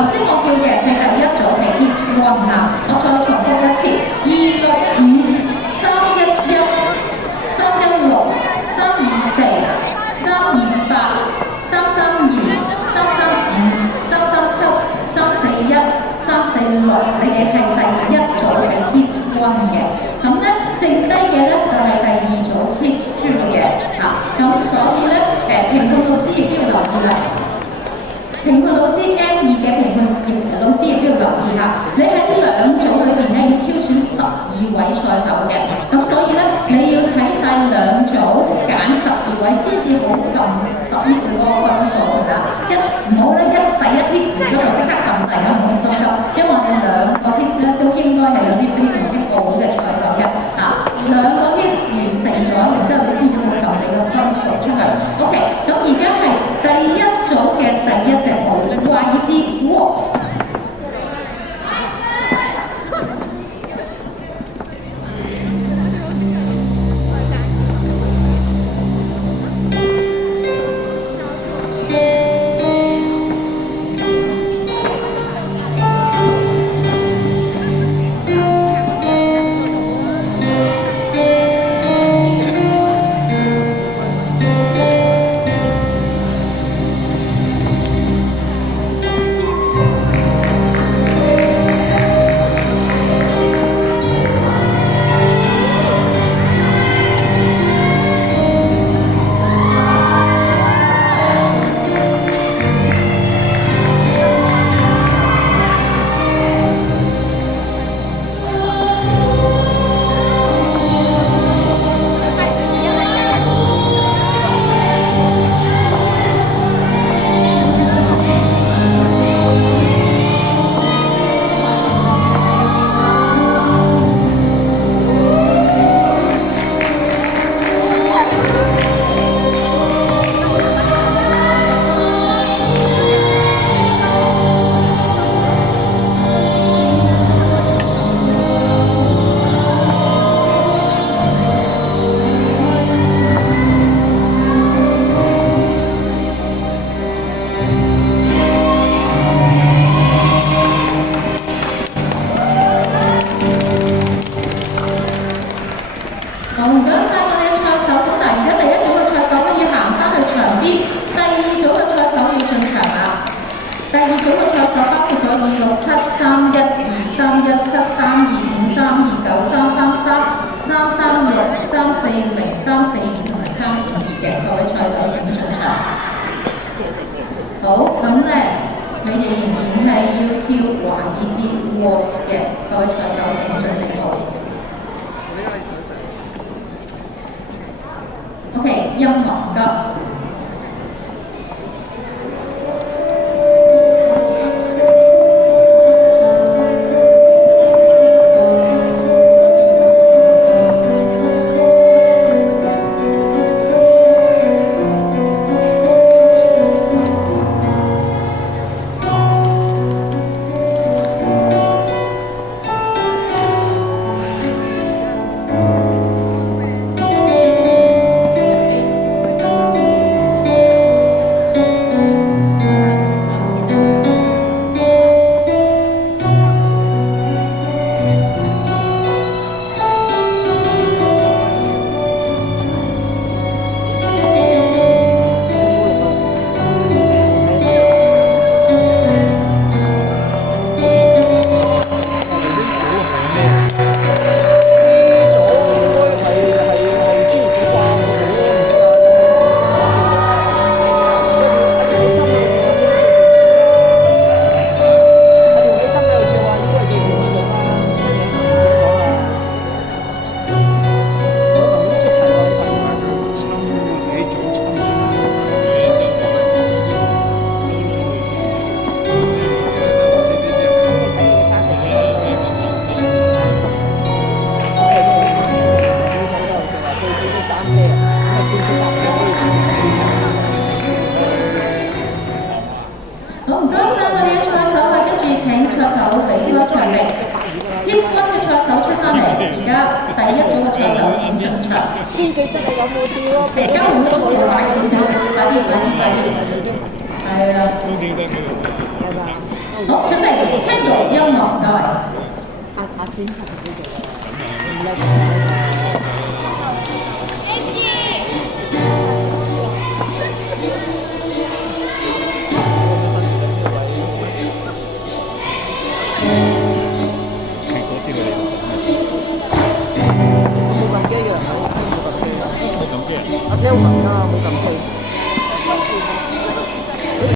頭先我叫嘅係第一組係 Hit One 嚇，我再重複一次，265、311、316、324、328、332、335、337、341、346，你哋係第一組係 Hit One 嘅。咁咧，剩低嘅咧就係第二組 Hit Two 嘅嚇。咁所以咧，評判老師亦都要留意啦。評判老師 M2嘅評判老師亦都要留意下，你喺兩組裏邊咧要挑選12位賽手嘅，咁所以咧你要睇晒兩組揀12位先至好撳10嗰個分數㗎，唔好咧第一 hit 完咗就即刻撳掣咁唔好心急，因為我哋兩個 hit 咧都應該係有啲非常之好嘅賽手嘅兩個 hit 完成咗，然之後你先至會撳你個分數出嚟。OK， 咁而家係第一組嘅第一隻舞YG Waltz。係啊，好，準備青島音樂隊。阿先係呢度，唔叻。冇撳機㗎，冇撳機。阿 Kelvin 啊，冇撳機。